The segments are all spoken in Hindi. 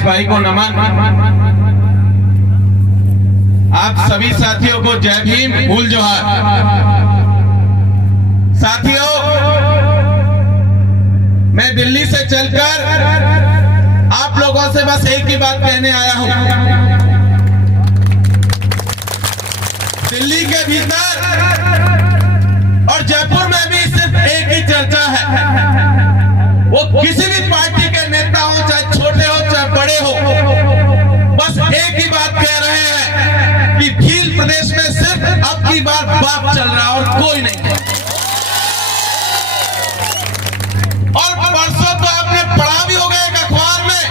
नीतीश भाई को नमन। आप सभी साथियों को जय भीम, फूल जोहार। साथियों, मैं दिल्ली से चलकर आप लोगों से बस एक ही बात कहने आया हूं। दिल्ली के भीतर और जयपुर में भी सिर्फ एक ही चर्चा है, वो किसी भी पार्टी के नेता हो, चाहे छोटे हो चाहे बड़े हो, बस एक ही बात कह रहे हैं कि भील प्रदेश में सिर्फ अब की बार बाप चल रहा और कोई नहीं। और परसों तो आपने पढ़ा भी होगा एक अखबार में,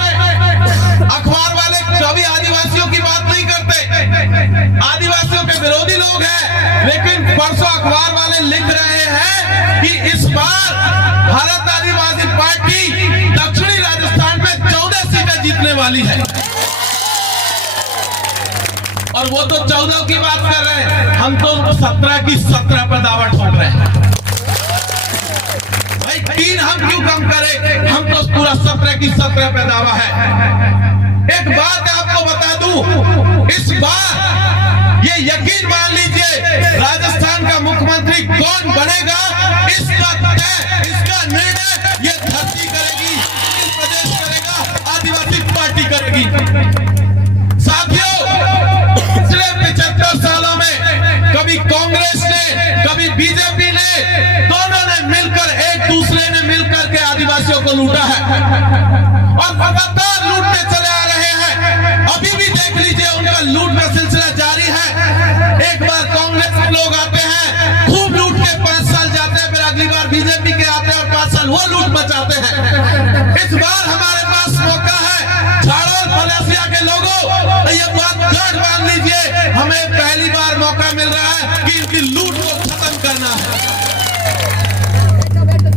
अखबार वाले कभी आदिवासियों की बात नहीं करते, आदिवासियों के विरोधी लोग हैं, लेकिन परसों अखबार वाले लिख रहे हैं कि इस बार भारत आदिवासी पार्टी दक्षिणी राजस्थान में 14 सीटें जीतने वाली है। और वो तो 14 की बात कर रहे हैं, हम तो 17 की 17 पर दावा ठोक रहे हैं। भाई 3 हम क्यों कम करें, हम तो पूरा 17 की 17 पे दावा है। एक बात आपको बता दूं, इस बार ये यकीन मान लीजिए, राजस्थान का मुख्यमंत्री कौन बनेगा इसका तय, इसका निर्णय ये धरती करेगी, इस प्रदेश करेगा, आदिवासी पार्टी करेगी। साथियों, पिछले 75 सालों में कभी कांग्रेस ने, कभी बीजेपी ने, दोनों ने मिलकर, एक दूसरे ने मिलकर के आदिवासियों को लूटा है और लगातार लूटते चले आ रहे हैं। अभी भी देख लीजिए, उनका लूट का सिलसिला जारी है। एक बार कांग्रेस के लोग आते हैं, खूब लूट के 5 साल जाते हैं, फिर अगली बार बीजेपी के आते हैं और 5 साल वो लूट मचाते हैं। इस बार हमारे पास मौका है, झाड़ोल फलासिया के लोगों, ये बात गांठ बांध लीजिए, हमें पहली बार मौका मिल रहा है कि इनकी लूट को खत्म करना है।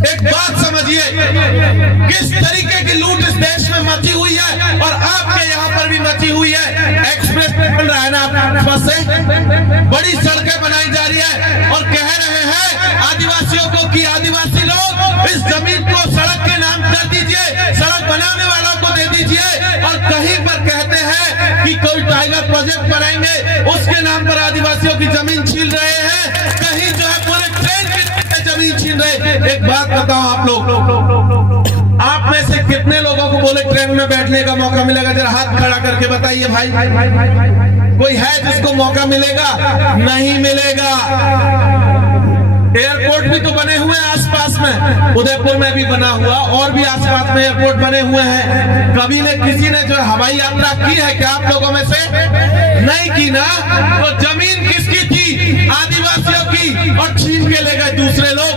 एक बात समझिए, किस तरीके की लूट इस देश में मची हुई है और आपके यहाँ पर भी मची हुई है। एक्सप्रेस बन रहा है ना बस से, बड़ी सड़कें बनाई जा रही है और कह रहे हैं आदिवासियों को कि आदिवासी लोग इस जमीन को सड़क के नाम कर दीजिए, सड़क बनाने वालों को दे दीजिए। और कहीं पर कहते हैं कि कोई टाइगर प्रोजेक्ट बनाएंगे, उसके नाम पर आदिवासियों की जमीन छीन रहे हैं, कहीं जो है पूरे ट्रेन की जमीन छीन रहे। एक बात बताओ आप लोग, आप में से कितने लोगों को बोले ट्रेन में बैठने का मौका मिलेगा? जरा हाथ खड़ा करके बताइए भाई, कोई है जिसको मौका मिलेगा? नहीं मिलेगा। एयरपोर्ट भी तो बने हुए हैं आसपास में, उदयपुर में भी बना हुआ, और भी आसपास में एयरपोर्ट बने हुए हैं। कभी ने किसी ने जो हवाई यात्रा की है क्या आप लोगों में से? नहीं की ना। तो जमीन किसकी थी? आदिवासियों की, और छीन के ले गए दूसरे लोग।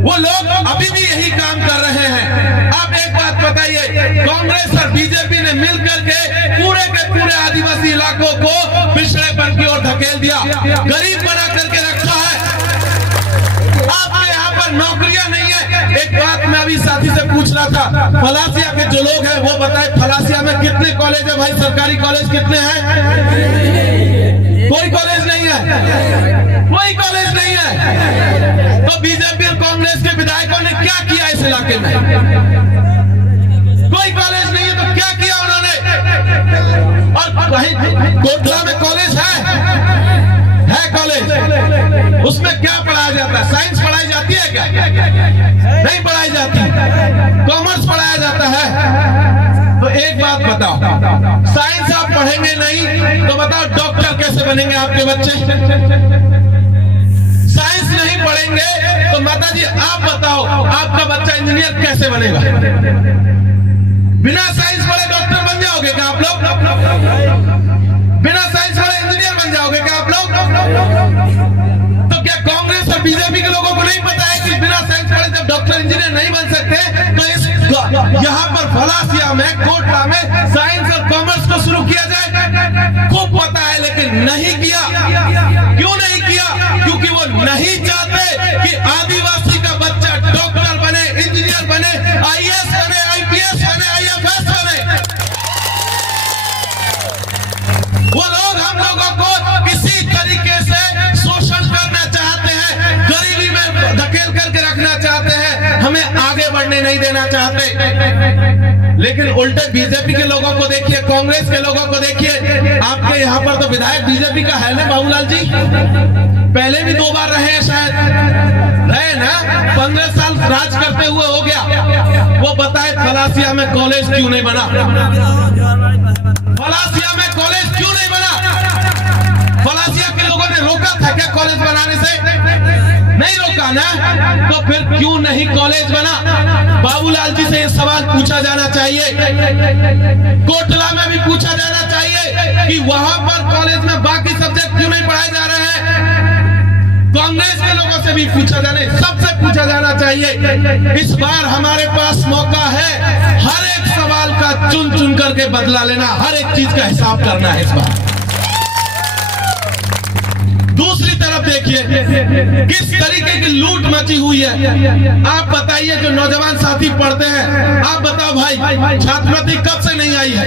वो लोग अभी भी यही काम कर रहे हैं। आप एक बात बताइए, कांग्रेस और बीजेपी ने मिलकर के पूरे आदिवासी इलाकों को पिछड़ेपन की ओर धकेल दिया, गरीब बना करके रखा है। आपके यहाँ पर नौकरियां नहीं है। एक बात मैं अभी साथी से पूछ रहा था, फलासिया के जो लोग हैं वो बताए, फलासिया में कितने कॉलेज है भाई? सरकारी कॉलेज कितने हैं? कोई कॉलेज नहीं है, कोई कॉलेज नहीं है। तो बीजेपी और कांग्रेस के विधायकों ने क्या किया इस इलाके में? कोई कॉलेज नहीं है तो क्या किया उन्होंने? और वहीं कोटला में कॉलेज है कॉलेज, उसमें क्या पढ़ाया जाता है? साइंस पढ़ाई जाती है क्या? नहीं पढ़ाई जाती। कॉमर्स पढ़ाया जाता है। तो एक बात बताओ, साइंस आप पढ़ेंगे नहीं तो बताओ डॉक्टर कैसे बनेंगे आपके बच्चे? साइंस नहीं पढ़ेंगे तो माता जी आप बताओ आपका बच्चा इंजीनियर कैसे बनेगा? बिना साइंस पढ़े डॉक्टर बन जाओगे क्या आप लोग? बिना साइंस पढ़े इंजीनियर बन जाओगे क्या आप लोग? तो क्या कांग्रेस और बीजेपी के लोगों को नहीं पता है कि बिना साइंस पढ़े जब डॉक्टर इंजीनियर नहीं बन सकते तो इस यहाँ पर फलासिया में, कोटला में साइंस और कॉमर्स को शुरू किया जाए? खूब पता है, लेकिन नहीं किया। क्यों नहीं किया? क्योंकि वो नहीं चाहते कि आदिवासी का बच्चा डॉक्टर बने, इंजीनियर बने, आईएएस बने, आईपीएस बने, आईएफएस बने। वो लोग हम लोगों को किसी तरीके से शोषण करना चाहते हैं, गरीबी में धकेल करके रखना चाहते हैं, हमें आगे बढ़ने नहीं दे देना चाहते, लेकिन उल्टे बीजेपी के लोगों को देखिए, कांग्रेस के लोगों को देखिए। आपके यहाँ पर तो विधायक बीजेपी का है ना बाबूलाल जी, पहले भी 2 बार रहे हैं, शायद रहे ना, 15 साल राज करते हुए हो गया। वो बताए फलासिया में कॉलेज क्यों नहीं बना, फलासिया में कॉलेज क्यों नहीं बना? फलासिया के लोगों ने रोका था क्या कॉलेज बनाने से? नहीं रोका ना, तो फिर क्यों नहीं कॉलेज बना? बाबूलाल जी से ये सवाल पूछा जाना चाहिए, कोटला में भी पूछा जाना चाहिए कि वहां पर कॉलेज में बाकी सब्जेक्ट क्यों नहीं पढ़ाए जा रहे हैं। कांग्रेस के लोगों से भी पूछा जाने, सबसे पूछा जाना चाहिए। इस बार हमारे पास मौका है हर एक सवाल का चुन चुन करके बदला लेना, हर एक चीज का हिसाब करना है इस बार। दूसरी तरफ देखिए किस तरीके की लूट मची हुई है। आप बताइए, जो नौजवान साथी पढ़ते हैं, आप बताओ भाई, छात्रवृत्ति कब से नहीं आई है?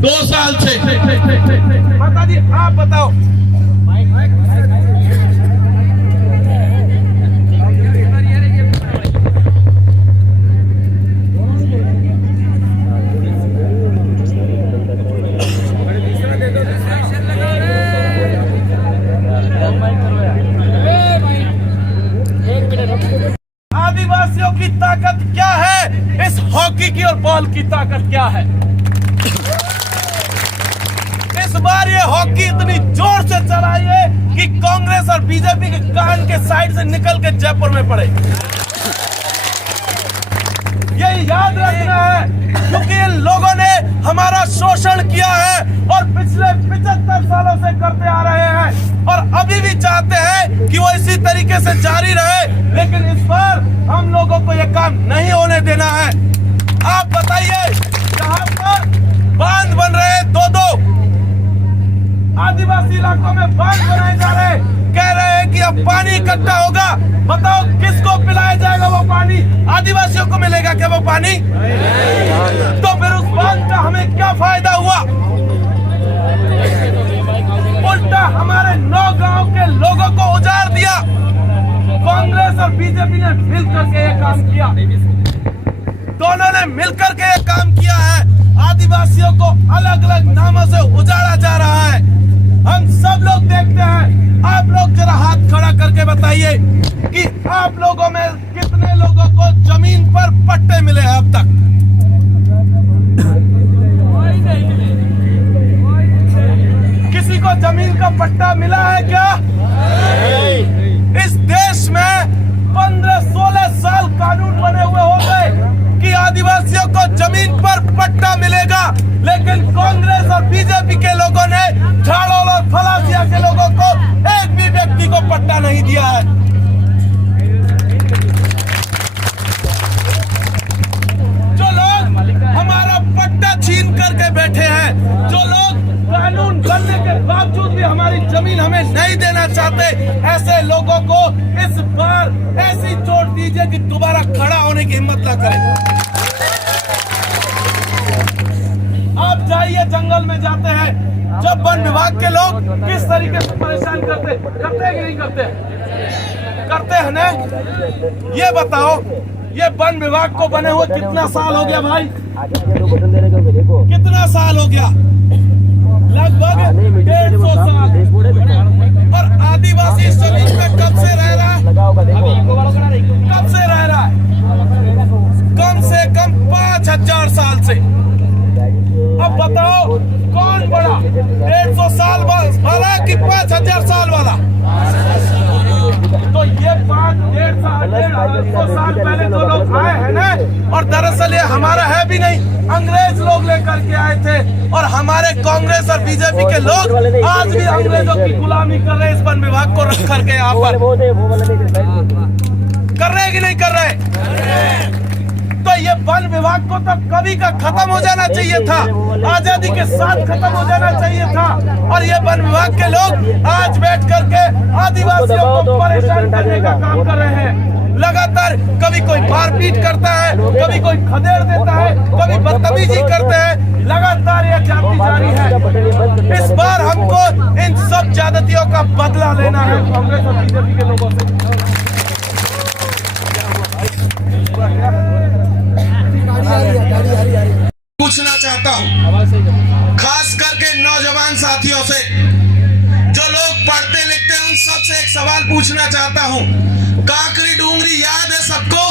2 साल से। माता जी आप बताओ। आदिवासियों की ताकत क्या है, इस हॉकी की और बॉल की ताकत क्या है? इस बार ये हॉकी इतनी जोर से चलाई है कि कांग्रेस और बीजेपी के कान के साइड से निकल के जयपुर में पड़े। ये याद रखना है, क्योंकि इन लोगों ने हमारा शोषण किया है और पिछले 75 सालों से करते आ रहे हैं, और अभी भी चाहते हैं कि वो इसी तरीके से जारी रहे। लेकिन इस बार हम लोगों को ये काम नहीं होने देना है। आप बताइए, जहां पर बांध बन रहे हैं, 2-2 आदिवासी इलाकों में बांध बनाए जा रहे हैं, कह रहे हैं कि अब पानी इकट्ठा होगा। बताओ किसको पिलाया जाएगा वो पानी? आदिवासियों को मिलेगा क्या वो पानी? तो फिर उस बांध का हमें क्या फायदा हुआ? उल्टा हमारे 9 गांव के लोगों को उजाड़ दिया। कांग्रेस और बीजेपी ने मिलकर के ये काम किया, दोनों ने मिलकर के ये काम किया है। आदिवासियों को अलग अलग नामों से उजाड़ा जा रहा है। हम सब लोग देखते हैं। आप लोग जरा हाथ खड़ा करके बताइए कि आप लोगों में कितने लोगों को जमीन पर पट्टे मिले हैं अब तक? किसी को जमीन का पट्टा मिला है क्या? इस देश में 15-16 साल कानून बने हुए हो गए कि आदिवासियों को जमीन पर पट्टा मिलेगा, लेकिन कांग्रेस और बीजेपी के लोगों ने, झाड़ोल और फलासिया के लोगों को एक भी व्यक्ति को पट्टा नहीं दिया है। जो लोग हमारा पट्टा छीन करके बैठे हैं, जो लोग कानून बनने के बावजूद भी हमारी जमीन हमें नहीं देना चाहते, ऐसे लोगों को इस बार ऐसी चोट दीजिए कि दोबारा खड़ा होने की हिम्मत ना करें। आप जाइए, जंगल में जाते हैं, जब वन विभाग के लोग किस तरीके से परेशान करते हैं कि नहीं करते हैं ना? ये बताओ, ये वन विभाग को बने हुए कितना साल हो गया भाई? कितना साल हो गया? लगभग 150 साल। और आदिवासी जमीन में कब से रह रहा है? कब से रह रहा है? कम से कम 5000 साल से। अब बताओ कौन बड़ा, 150 साल वाला कि 5000 साल वाला? तो ये 500-150 साल पहले जो लोग आए हैं ना, और दरअसल ये हमारा है भी नहीं, अंग्रेज लोग लेकर के आए थे। और हमारे कांग्रेस और बीजेपी के लोग आज भी अंग्रेजों की गुलामी कर रहे हैं, इस वन विभाग को रख करके यहाँ पर। कर रहे कि नहीं कर रहे? तो ये वन विभाग को तो कभी का खत्म हो जाना चाहिए था, आजादी के साथ खत्म हो जाना चाहिए था। और ये वन विभाग के लोग आज बैठ करके आदिवासियों को परेशान करने का काम कर रहे हैं। लगातार कभी कोई मारपीट करता है, कभी कोई खदेड़ देता है, कभी बदतमीजी करते हैं। लगातार ये जाति जारी है। इस बार हमको इन सब ज्यादतियों का बदला लेना है कांग्रेस और बीजेपी के लोगों से। पूछना चाहता हूं खास करके नौजवान साथियों से, जो लोग पढ़ते लिखते हैं, उन सबसे एक सवाल पूछना चाहता हूं। काकरी डूंगरी याद है सबको?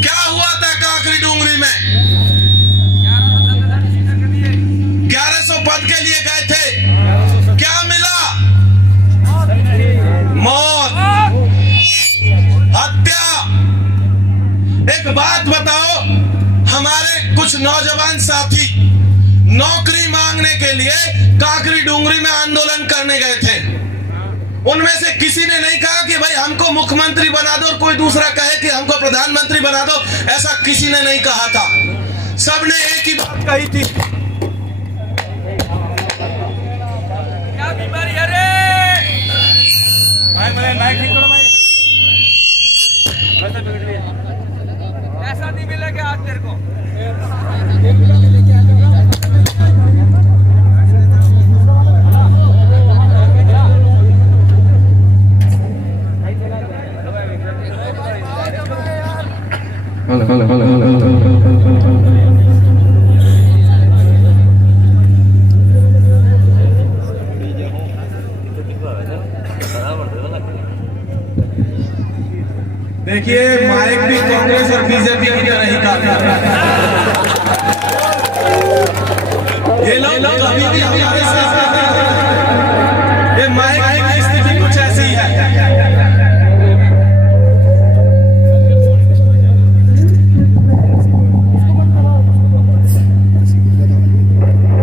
क्या हुआ था काकरी डूंगरी में? 1100 पद के लिए गए थे, क्या मिला? मौत, हत्या। एक बात बताओ, हमारे कुछ नौजवान साथी नौकरी मांगने के लिए काकरी डूंगरी में आंदोलन करने गए थे। उनमें से किसी ने नहीं कहा कि भाई हमको मुख्यमंत्री बना दो, और कोई दूसरा कहे कि हमको प्रधानमंत्री बना दो। ऐसा किसी ने नहीं कहा था। सबने एक ही बात कही थी, क्या बीमारी है रे भाई? ठीक करो भाई, ऐसा नहीं मिलेगा आज तेरे को। देखिए माइक भी कांग्रेस और बीजेपी की तरह ही काम कर रहा है। ये लोग कभी भी हमारे साथ नहीं करते। ये माइक की स्थिति कुछ ऐसी ही है।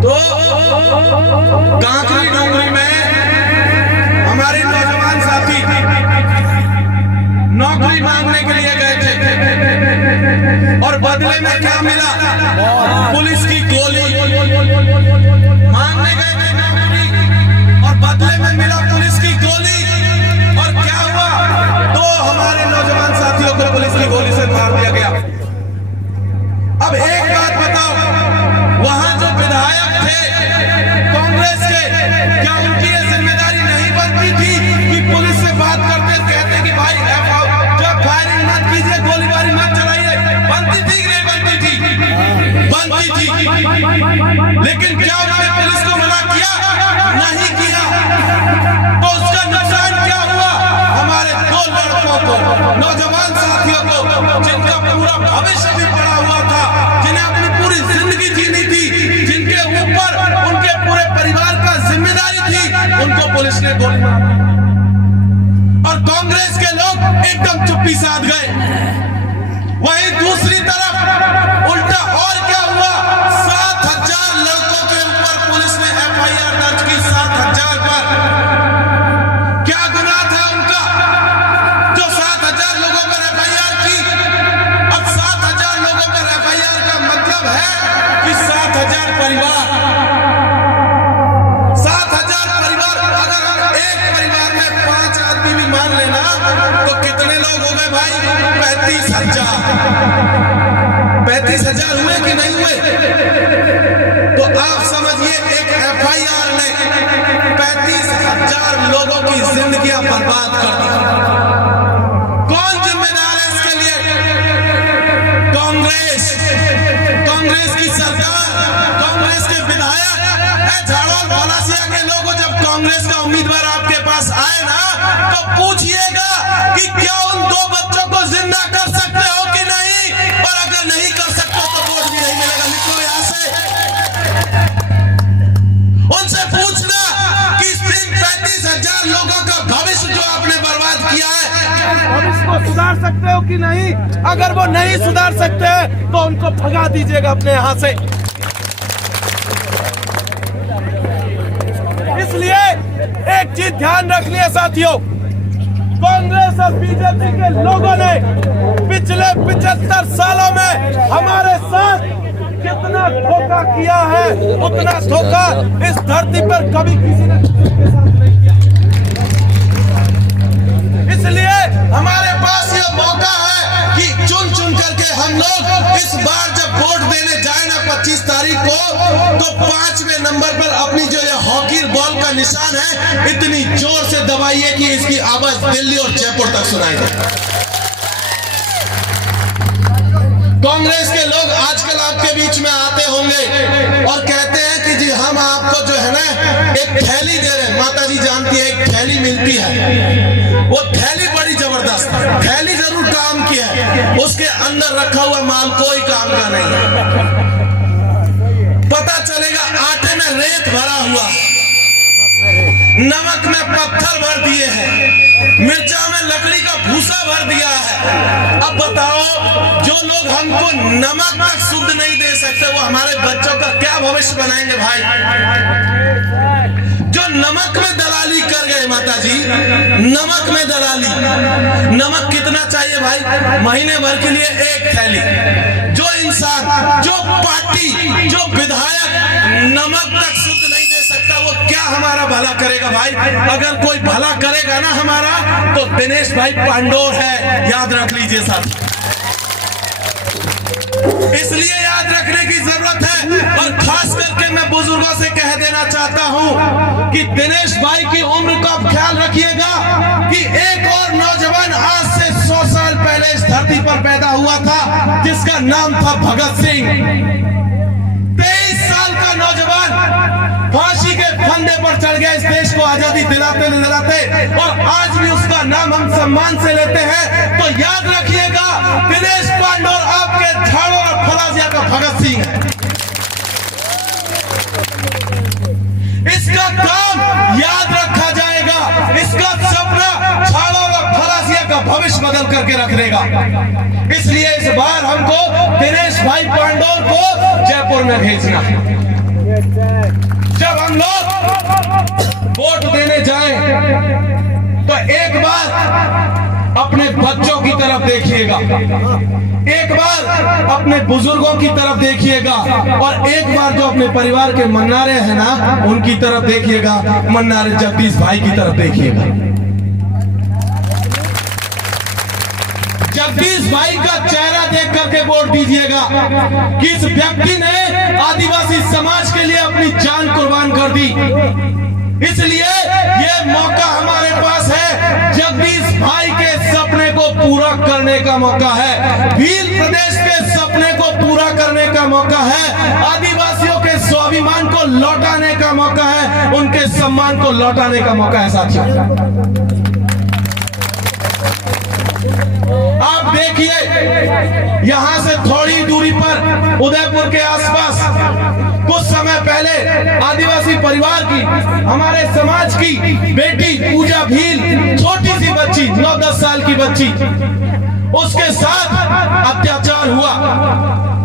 तो काकरी डूंगरी में हमारे नौजवान साथी नौकरी मांगने के लिए गए थे, और बदले में क्या मिला? पुलिस की गोली। मांगने गए थे नौकरी, और बदले में मिला पुलिस की गोली। और क्या हुआ? तो हमारे नौजवान साथियों को पुलिस की गोली से मार दिया गया। अब एक बात बताओ, वहां जो विधायक थे कांग्रेस के, क्या उनकी ये जिम्मेदारी नहीं बनती थी कि पुलिस से बात करते कहते कि भाई फायरिंग मत कीजिए, गोलीबारी मत चलाइए? बनती थी कि नहीं बनती थी? बनती थी। लेकिन क्या उन्होंने पुलिस को मना किया? नहीं किया। तो उसका नुकसान क्या हुआ? हमारे दो लड़कों को, नौजवान साथियों को, जिनका पूरा भविष्य भी पड़ा हुआ था, जिन्हें अपनी पूरी जिंदगी जीनी थी, जिनके ऊपर उनके पूरे परिवार का जिम्मेदारी थी, उनको पुलिस ने गोली मारी। और कांग्रेस के लोग एकदम चुप्पी साध गए। वहीं दूसरी तरफ उल्टा और क्या हुआ? 7,000 लड़कों के ऊपर पुलिस ने FIR दर्ज की। 7,000 पर क्या गुनाह था उनका जो 7,000 लोगों पर FIR की? अब 7,000 लोगों पर FIR का मतलब है कि 7,000 परिवार। 7,000 परिवार। अगर हम एक परिवार में 5 आदमी भी मान लेना तो कितने लोग हो गए भाई? 35,000। 35,000 हुए कि नहीं हुए? तो आप समझिए, एक FIR ने 35,000 लोगों की जिंदगियां बर्बाद कर दी। कौन जिम्मेदार है इसके लिए? कांग्रेस, कांग्रेस की सरकार, कांग्रेस के विधायक। झाड़ोल भलासिया के लोगों, जब कांग्रेस का उम्मीदवार आपके पास आए ना, तो पूछिएगा कि क्या उन 2 बच्चों को जिंदा कर सकते हो कि नहीं? और अगर नहीं कर सकते तो वोट भी नहीं मिलेगा। निकलो यहां से। उनसे पूछना कि 35,000 लोगों का भविष्य जो आपने बर्बाद किया है, भविष्य को सुधार सकते हो कि नहीं? अगर वो नहीं सुधार सकते तो उनको भगा दीजिएगा अपने यहाँ से। इसलिए एक चीज ध्यान रखनी है साथियों, कांग्रेस और बीजेपी के लोगों ने पिछले 75 सालों में हमारे साथ कितना धोखा किया है, उतना धोखा इस धरती पर कभी किसी ने के साथ नहीं किया। इसलिए हमारे पास ये मौका है कि चुन चुन करके हम लोग इस बार जब वोट देने जाए ना 25 तारीख को, तो 5वें नंबर पर अपनी जो ये हॉकी बॉल का निशान है, इतनी जोर से दबाइए कि इसकी आवाज दिल्ली और जयपुर तक सुनाई दे। कांग्रेस के लोग आजकल आपके बीच में आते होंगे और कहते हैं कि जी हम आपको जो है ना एक थैली दे रहे हैं। माता जी जानती है एक थैली मिलती है, वो थैली बड़ी जबरदस्त है, थैली जरूर काम की है, उसके अंदर रखा हुआ माल कोई काम का नहीं है। पता चलेगा आटे में रेत भरा हुआ, नमक में पत्थर भर दिए हैं, मिर्चा में लकड़ी का भूसा भर दिया है। अब बताओ, जो लोग हमको नमक तक शुद्ध नहीं दे सकते वो हमारे बच्चों का क्या भविष्य बनाएंगे भाई? जो नमक में दलाली कर गए माता जी, नमक में दलाली। नमक कितना चाहिए भाई? महीने भर के लिए एक थैली। जो इंसान, जो पार्टी, जो विधायक नमक तक शुद्ध नहीं दे सकता वो क्या हमारा भला करेगा भाई? अगर कोई भला करेगा ना हमारा तो दिनेश भाई पांडोर है, याद रख लीजिए साथ। इसलिए याद रखने की जरूरत है और खास करके मैं बुजुर्गों से कह देना चाहता हूं कि दिनेश भाई की उम्र का आप ख्याल रखिएगा कि एक और नौजवान आज से 100 साल पहले इस धरती पर पैदा हुआ था जिसका नाम था भगत सिंह। 23 साल का नौजवान फांसी के फंदे पर चढ़ गया इस देश को आजादी दिलाते दिलाते, और आज भी उसका नाम हम सम्मान से लेते हैं। तो याद रखिएगा दिनेश पांडोर आपके झाड़ों और फलासिया का भगत सिंह है। इसका काम याद रखा जाएगा, इसका सपना झाड़ों और फलासिया का भविष्य बदल करके रख देगा। इसलिए इस बार हमको दिनेश भाई पांडोर को जयपुर में भेजना है। जब हम लोग वोट देने जाएं तो एक बार अपने बच्चों की तरफ देखिएगा, एक बार अपने बुजुर्गों की तरफ देखिएगा और एक बार जो अपने परिवार के मन्नारे हैं ना उनकी तरफ देखिएगा, मन्नारे जगदीश भाई की तरफ देखिएगा। जगदीश भाई का चेहरा देख करके वोट दीजिएगा कि इस व्यक्ति ने आदिवासी समाज के लिए अपनी जान कुर्बान कर दी। इसलिए ये मौका हमारे पास है, जगदीश भाई के सपने को पूरा करने का मौका है, भील प्रदेश के सपने को पूरा करने का मौका है, आदिवासियों के स्वाभिमान को लौटाने का मौका है, उनके सम्मान को लौटाने का मौका है साथियों। आप देखिए यहां से थोड़ी दूरी पर उदयपुर के आसपास कुछ समय पहले आदिवासी परिवार की, हमारे समाज की बेटी पूजा भील, छोटी सी बच्ची 9-10 साल की बच्ची, उसके साथ अत्याचार हुआ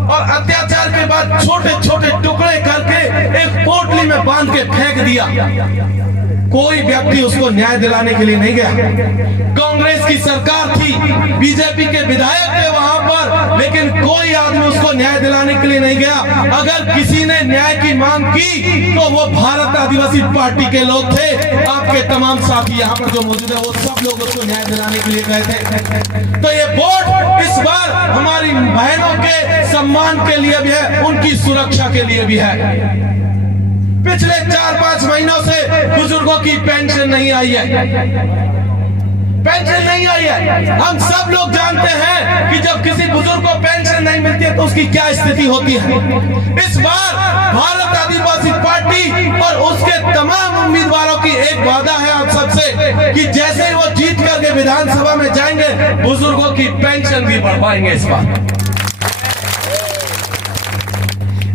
और अत्याचार के बाद छोटे छोटे टुकड़े करके एक पोटली में बांध के फेंक दिया। कोई व्यक्ति उसको न्याय दिलाने के लिए नहीं गया। कांग्रेस की सरकार थी, बीजेपी के विधायक थे वहां पर, लेकिन कोई आदमी उसको न्याय दिलाने के लिए नहीं गया। अगर किसी ने न्याय की मांग की तो वो भारत आदिवासी पार्टी के लोग थे। आपके तमाम साथी यहाँ पर जो मौजूद है वो सब लोग उसको न्याय दिलाने के लिए गए थे। तो ये वोट इस बार हमारी बहनों के सम्मान के लिए भी है, उनकी सुरक्षा के लिए भी है। पिछले 4-5 महीनों से बुजुर्गों की पेंशन नहीं आई है, पेंशन नहीं आई है। हम सब लोग जानते हैं कि जब किसी बुजुर्ग को पेंशन नहीं मिलती है तो उसकी क्या स्थिति होती है। इस बार भारत आदिवासी पार्टी और उसके तमाम उम्मीदवारों की एक वादा है आप सबसे कि जैसे ही वो जीत करके विधानसभा में जाएंगे बुजुर्गों की पेंशन भी बढ़वाएंगे इस बार।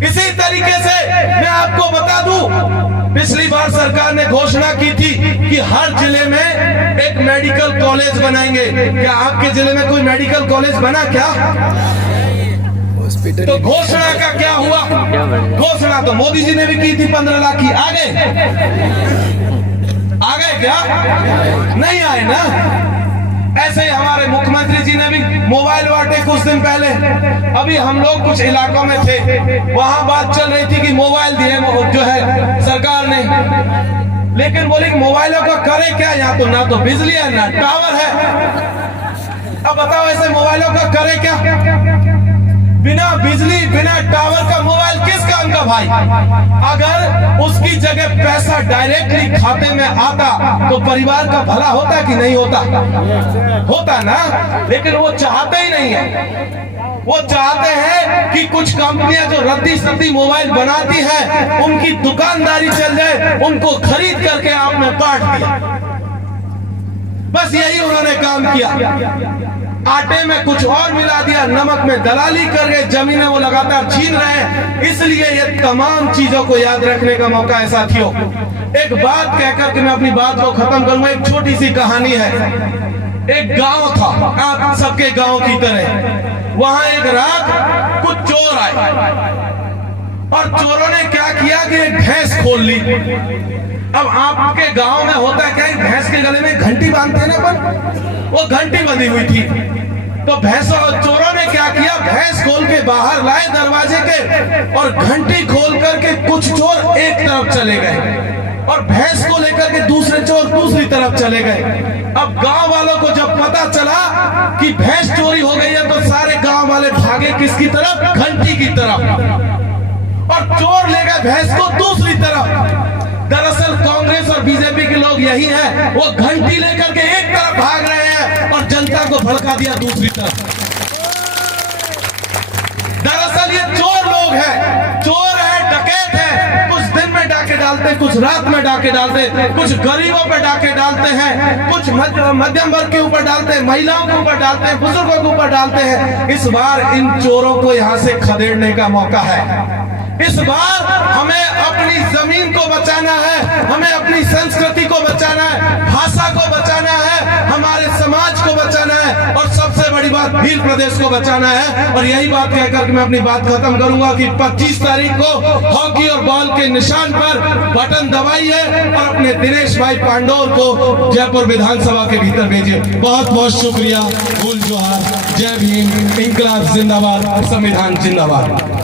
इसी तरीके से मैं आपको बता दूं, पिछली बार सरकार ने घोषणा की थी कि हर जिले में एक मेडिकल कॉलेज बनाएंगे। क्या आपके जिले में कोई मेडिकल कॉलेज बना क्या? तो घोषणा का क्या हुआ? घोषणा तो मोदी जी ने भी की थी 15 लाख की। आ गए क्या? नहीं आए ना। ऐसे ही हमारे मुख्यमंत्री जी ने भी मोबाइल बांटे कुछ दिन पहले। अभी हम लोग कुछ इलाकों में थे, वहां बात चल रही थी कि मोबाइल दिए जो है सरकार ने, लेकिन बोले कि मोबाइलों का करे क्या? यहाँ तो ना तो बिजली है ना टावर है। अब बताओ ऐसे मोबाइलों का करे क्या? बिना बिजली बिना टावर का मोबाइल किस काम का भाई? अगर उसकी जगह पैसा डायरेक्टली खाते में आता तो परिवार का भला होता कि नहीं होता? होता ना, लेकिन वो चाहते ही नहीं है। वो चाहते हैं कि कुछ कंपनियां जो रद्दी सद्दी मोबाइल बनाती है उनकी दुकानदारी चल जाए, उनको खरीद करके आपने काट दिया। बस यही उन्होंने काम किया। आटे में कुछ और मिला दिया, नमक में दलाली कर गए, जमीनें वो लगातार छीन रहे हैं। इसलिए ये तमाम चीजों को याद रखने का मौका है साथियों। एक बात कहकर के मैं अपनी बात को खत्म करूंगा। एक छोटी सी कहानी है। एक गांव था, आप सबके गांव की तरह। वहां एक रात कुछ चोर आए और चोरों ने क्या किया कि एक भैंस खोल ली। अब आपके गांव में होता है क्या, भैंस के गले में घंटी बांधते हैं ना, पर वो घंटी बंधी हुई थी। तो भैंसों और चोरों ने क्या किया, भैंस खोल के बाहर लाए दरवाजे के और घंटी खोल करके कुछ चोर एक तरफ चले गए और भैंस को लेकर के दूसरे चोर दूसरी तरफ चले गए। अब गांव वालों को जब पता चला कि भैंस चोरी हो गई है तो सारे गांव वाले भागे किसकी तरफ, घंटी की तरफ, और चोर ले गए भैंस को दूसरी तरफ। दरअसल कांग्रेस और बीजेपी के लोग यही हैं, वो घंटी लेकर के एक तरफ भाग रहे हैं और जनता को भड़का दिया दूसरी तरफ। दरअसल ये चोर लोग हैं, चोर है, डकैत है। कुछ दिन में डाके डालते, कुछ रात में डाके डालते, कुछ गरीबों पे डाके डालते हैं, कुछ मध्यम वर्ग के ऊपर डालते हैं, महिलाओं के ऊपर डालते हैं, बुजुर्गों के ऊपर डालते हैं। इस बार इन चोरों को यहाँ से खदेड़ने का मौका है। इस बार हमें अपनी जमीन को बचाना है, हमें अपनी संस्कृति को बचाना है, भाषा को बचाना है, हमारे समाज को बचाना है और सबसे बड़ी बात भील प्रदेश को बचाना है। और यही बात कहकर के मैं अपनी बात खत्म करूंगा कि 25 तारीख को हॉकी और बॉल के निशान पर बटन दबाइए और अपने दिनेश भाई पांडोर को जयपुर विधानसभा के भीतर भेजिए। बहुत बहुत शुक्रिया। फूल जोहार, जय भीम, इंकलाब जिंदाबाद, संविधान जिंदाबाद।